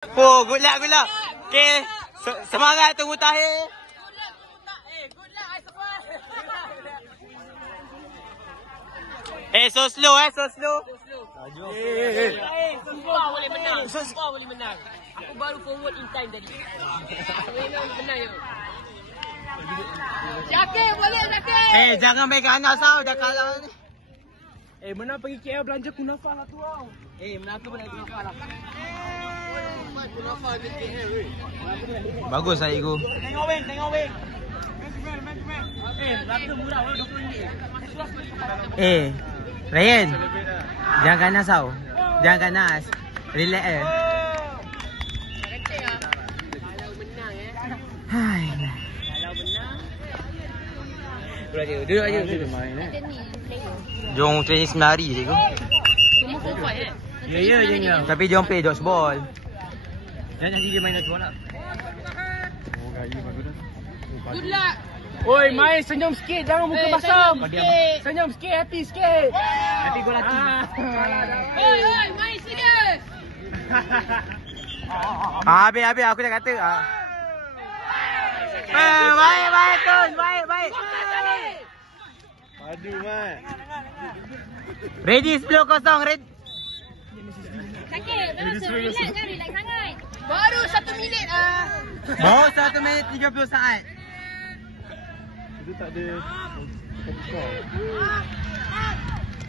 Oh, good luck, good luck. Okay, semangat tunggu Tahir. Good luck, I support. So slow, so slow. Semua boleh menang. Semua boleh menang. Aku baru forward in time tadi. Memang menang je. Zakir boleh, Zakir. Jangan pegang anak tau, dah kalah ni. Mana pergi KL belanja kunafah lah tu tau. Menang tu boleh kunafah lah. Kunafah je KL weh. Bagus saya Igu. Tengok wing. Rata murah Eh, Ryan. Jangan ganas tau. Jangan ganas. Relax je. Kecil lah. Kalau menang Hai. Kalau menang. Duduk aja. Jom training 9 hari je Igu. Semua forward Ya. Tapi dia orang play dodgeball. Dan nanti dia main dodgeball lah. Good luck. Oi, main senyum sikit, jangan muka basam. Sikit. Senyum sikit, happy sikit. Happy gol lagi. Oi, main serius. Habis aku dah kata. Baik Tun, baik. Aduh, Mat. Ready 10-0, ready. Sakit, relax sangat. Baru 1 minit Baru 1 minit 30 saat. Itu tak ada.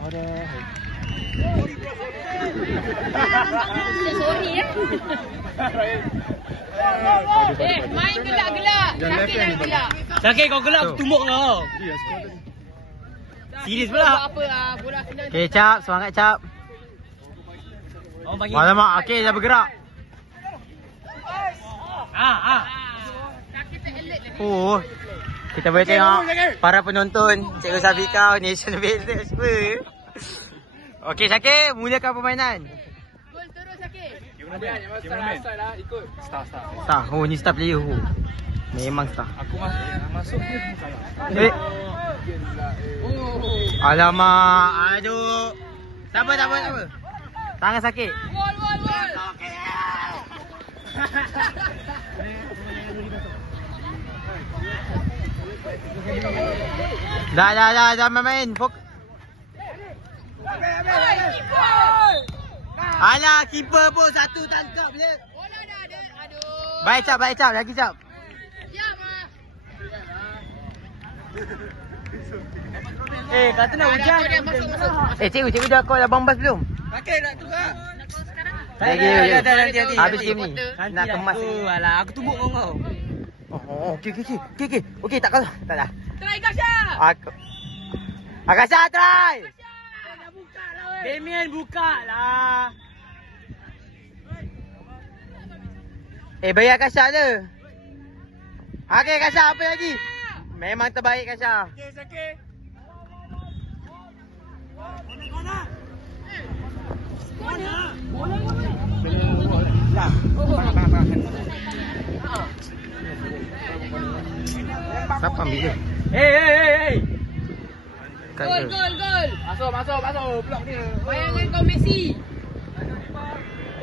Ada. Sorry main gelak-gelak. Sakit jangan gelak. Sakit kau gelak aku tumbuk kau. Serius pula. Apa bola kena. Okay, Cap, semangat Cap. Alamak, okay, dah bergerak. Oh, kita boleh tengok para penonton Cikgu Safika Nation Builders semua. Okey, Syakir, mulakan permainan. Gol terus Sakit. Jangan ikut. Star. Star, ni star player. Memang star. Aku masuk dia salah. Alamak, aduh. Siapa. Tangan sakit. Gol. Dah main. Alah, keeper pun satu tangkap je. Bola dah ada. Aduh. Baik Cap, lagi Cap. Siap Kata nak hujan. Masuk. Cikgu dah call abang Bas belum? Pakai nak tukar. Nanti. Habis game ni. Nak kemas ni. Alah, aku tumbuk kau. Oh, okey, tak kalah. Tak dah. Try Kasha. Akasha try. Damian buka lah. Bayar Akasha je. Okey, Akasha apa lagi? Memang terbaik Akasha. Sakit. Siapa ambil je? Hey. Gol. Masuk. Blok dia. Bayangan kau Messi.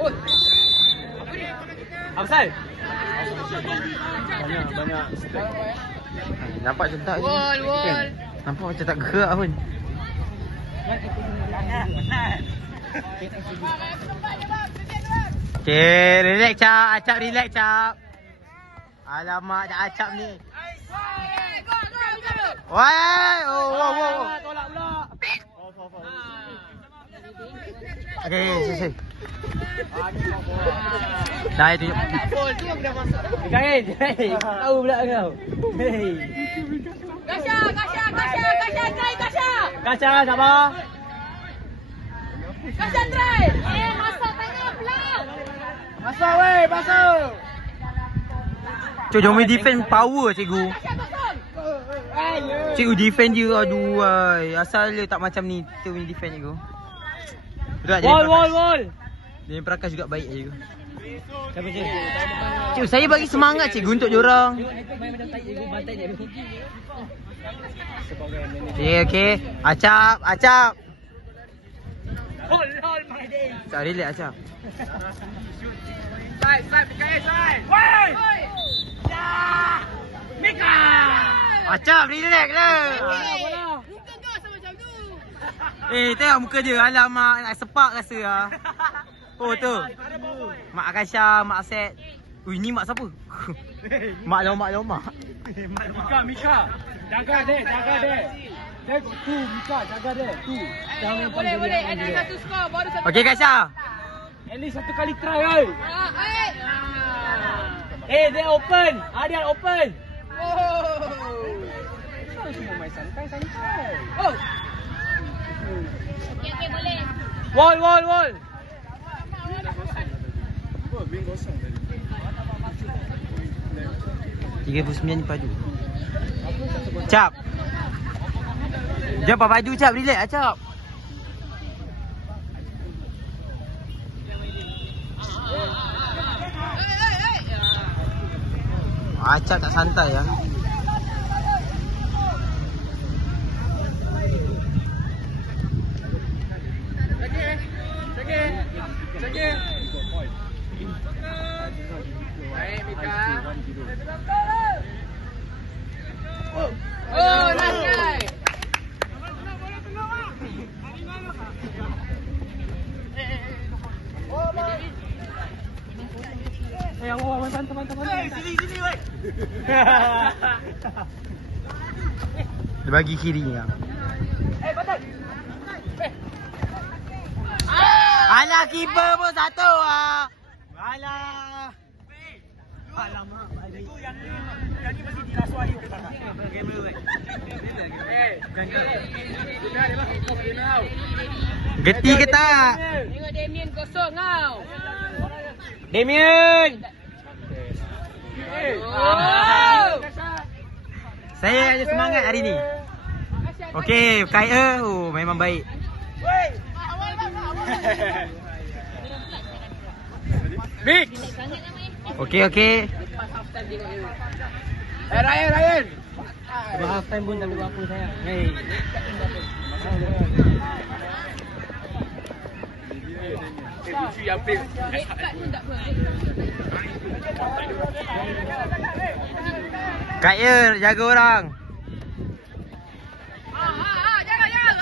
Oh. Apa pasal? Banyak. Nampak macam tak je. Gol. Nampak macam tak gerak pun. Okay, relax Cap. Acap relax Cap. Alamak, dah acap ni. Wah, wow. Tolak pula. Okay, selesai. Dah itu. Gol tu aku dah masuk. Kain. Tahu pula kau. Hey. Kasha, try Kasha. Kaca sabar. Kasha try. Masuk tengah pula. Masuk. Cik, jom defend power cikgu. Kasha kosong. Cikgu defend je. Aduh, asal dia tak macam ni. Kita punya defend cikgu. Betul tak? Wall. Dia Prakash juga baik cikgu. Siapa je? Cikgu, saya bagi semangat cikgu untuk diorang. Okay. Acap. Hold my day. Tak relax Acap. Acap, relax lah. Muka kau sama macam tu. Tengok muka dia. Alamak, nak sepak rasa lah. Oh tu. Mak Akasha, Mak Set. Ui, ni mak siapa? Mak lama. Mika. Jaga deh. Tu, Mika, jaga deh. Tu. Jangan Boleh. Ada satu skor, baru satu. Okey, Kasha. At least satu kali try oi. Dia open. Dia open. Semua main santai. Oh. Okey, boleh. Wall. Bin kosong tadi. 39 padu. Cap. Jumpa padu Cap, relax lah Cap. Acap tak santai ya. Second. Baik Mika. Oh, nice guy. Awak teman-teman. Sini weh. Dia bagi kiri ni. Patut. Alah, keeper pun satu ah. Alah. Alamak, itu yang ni mesti dirasuai ke sana. Geti ke tak? Tengok Damien kosong kau. Damien. Oh. Saya ada semangat hari ni. Okey, Kaya. Oh, memang baik. Mix. Okey. Ryan. Half time pun tak berapa sayang. Hey. Lucu yang pin. Kaya, jaga orang. Jangan.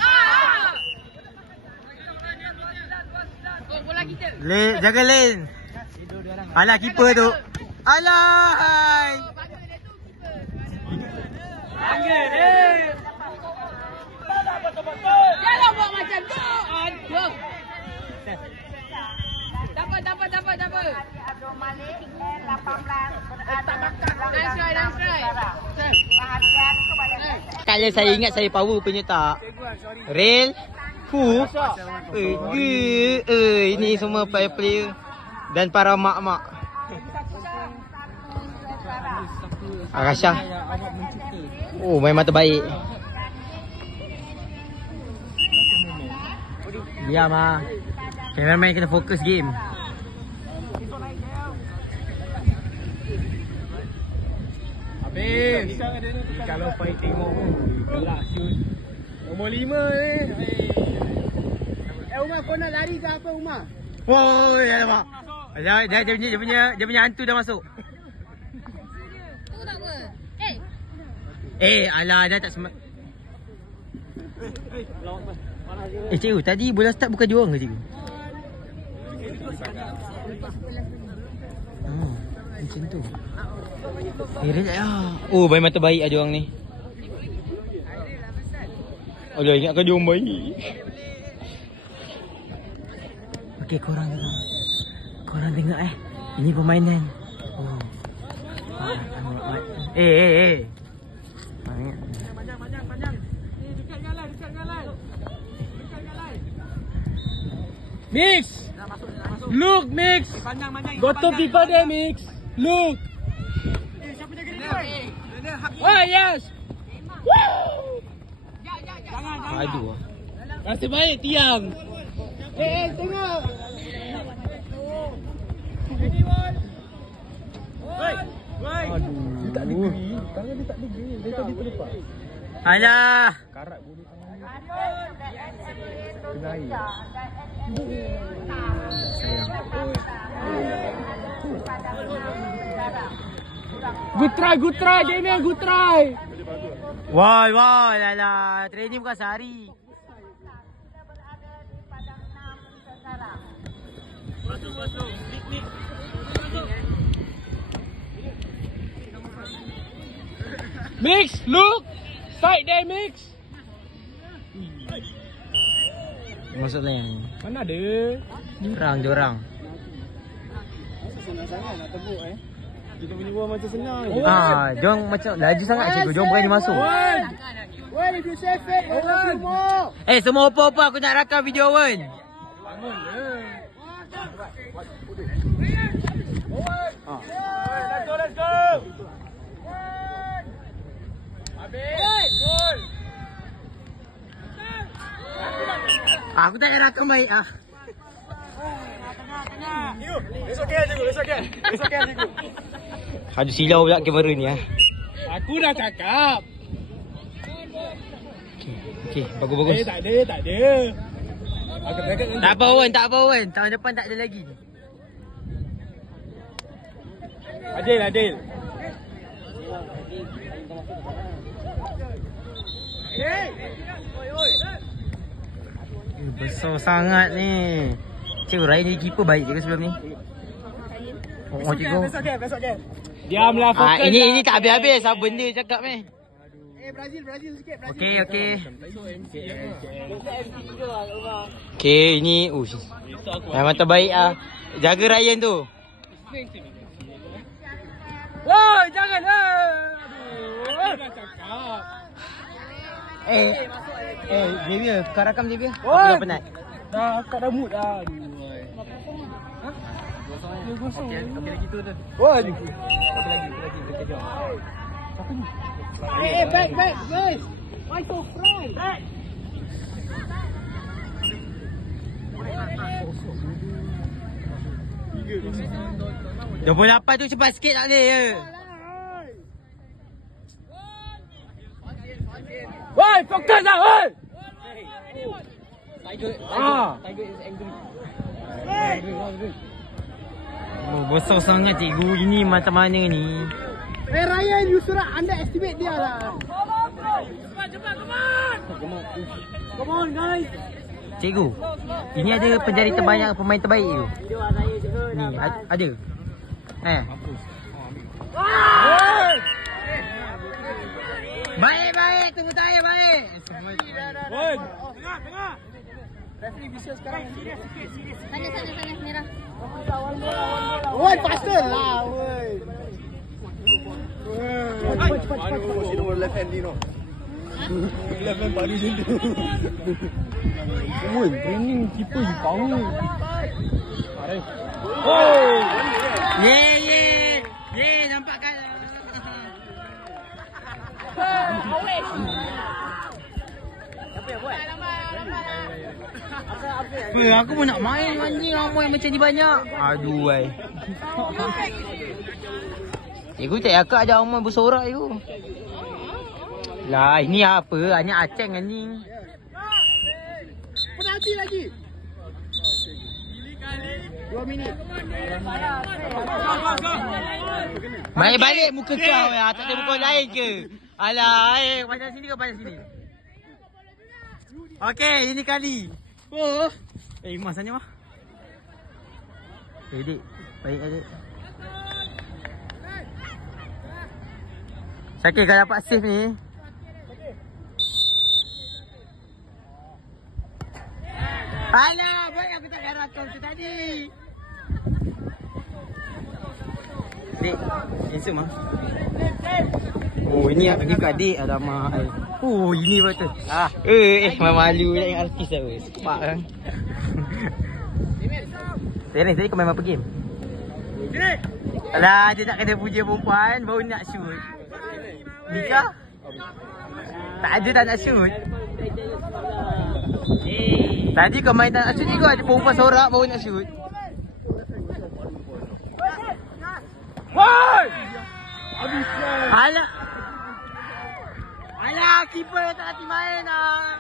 Oh, bola kita. Jaga lane. Alah, keeper tu. Alah. Jangan buat macam tu. Aduh. Dapat. Abdul Malik 18 Nice try. perhatian kepada Kalau saya ingat saya power punya tak. Rail. Ini semua player dan para mak-mak. Akasha. Oh, memang terbaik. Diam ah. Cameraman kena fokus game. Habis. Kalau fighting mau gelak siul. Nombor 5 ni. Umar kau nak lari ke apa Umar? Woi, alamak. Dia punya hantu dah masuk. Tunggu tak apa. Alah, dah tak semak. Cikgu, tadi bola start bukan dia orang ke cikgu? Macam tu. Relax lah. Oh, memang terbaik lah dia orang ni. Alah, ingatkan dia orang baik. Okey, korang tengok ini permainan. Oh. Panjang. Dekat jalan. Mix. Look, Mix. Got to people there, Mix. Look. Siapa jaga dia? Oh, yes. Woo! Jangan. Aduh. Nasib baik tiang. Tengok. Aduh. Dia tak degree. Tangan dia tak degree. Dia tadi terlepas. Alah. Karat boleh tangan dia. Sayang. Good try, Daniel, good try. Wah, alah. Training bukan sehari. Mix, look. Side there, Mix. Masuk lain. Mana ada? Jorang. Senang-senang nak tebuk Kita punya buah macam senang je. Diorang macam laju sangat cikgu. Diorang berani masuk. Wen, if you say fake, semua. Semua apa-apa aku nak rakam video Wen. Let's go. Aku tak nak rakam baik It's okay, cikgu. Aduh silau pula kamera ni Aku dah cakap. Okay, bagus. Tak ada. Aku cakap Tak apa Wen. Tahun depan tak ada lagi. Adil. Besar sangat ni. Cikgu Ryan jadi keeper baik je ke sebelum ni? Cikgu. Besok game. Diamlah, fokus. Ini tak habis-habis. Apa benda cakap ni? Brazil sikit. Okey. Okey, ini memang terbaik Jaga Ryan tu. Woi, jangan. Aduh. Dah cakap. Xavier, kau rakam Xavier. Aku Oi. dah penat. Dah akak dah mood dah. Aduh. Gosong. Okey lagi tu. Woi. Back, guys. Why so fry? Back. 28 tu cepat sikit tak boleh je. Woi, fokus dah, woi. Tiger is angry. Besar sangat cikgu. Ini macam mana ni? Ryan, you surat underestimate dia lah. Come on, guys. Cikgu, ini ada penjari terbanyak pemain terbaik tu. Ni ada. Baik, tunggu saya baik. Woi. Tengah. Referee vicious sekarang. Sana merah. Woi, faster lah, woi. Cepat. Nombor left hand ni no. Left hand padu je tu. Woi, training keeper you power. Oh! Yeah, nampak kan? Aku pun nak main anjing ramai macam ni banyak. Aduh wai. Cikgu tak akak ada orang bersorak tu. Lah ini apa? Hanya aceng anjing. Penalti lagi. 2 minit. Main balik muka kau ya. Tak ada muka lain ke? Alah, pandang sini ke pandang sini? Okey, ini kali. Oh. Masanya mah. Dik. Baik adik. Syakir kau dapat save ni. Alah, baik aku tak kira kau tu tadi. Dik, handsome ah. Oh, ini ke adik. Alamak. Oh, ini betul. Malu nak yang artis dah. Sepak kan. Tadi kau main apa game? Alah, dia nak kena puja perempuan baru nak shoot. Nikah? Tak ada tak nak shoot. Tadi kau main tak nak shoot juga. Ada perempuan sorak baru nak shoot. Woi! Alah, keeper tak hati main lah.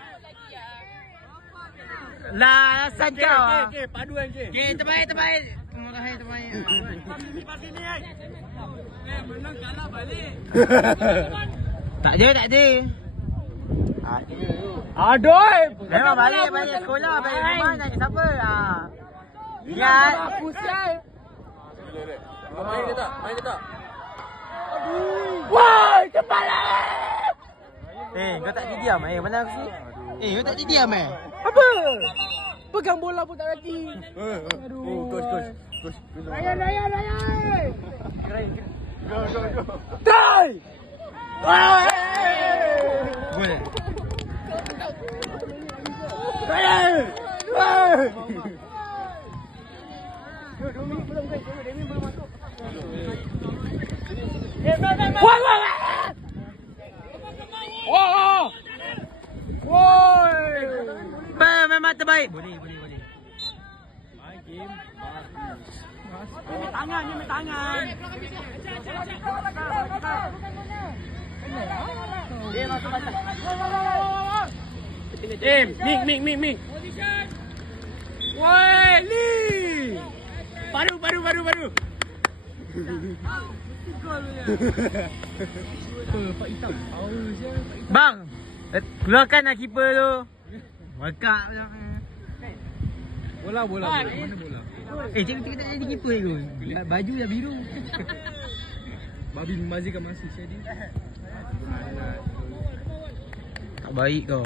Lah, asal kau. Okey, paduan je. Okey, terbaik. Terbaik. Tak ada. Aduh. Memang balik sekolah, balik rumah nak siapa? Ingat. Aku sial. Main ke tak? Main ke tak? Woi, kepala. Kau tak diam mana aku si? Kau tak diam Apa? Pegang bola pun tak reti. Oh, coach. Layan. Try. Boleh. Memang terbaik. Boleh. Ming. Woi, Lee. Baru. Bang, keluarkan lah keeper tu. Wakak je. Bola. Mana bola? Kita tak jadi keeper ke? Baju dah biru. Babi membazikan masuk saya dia. Tak baik kau.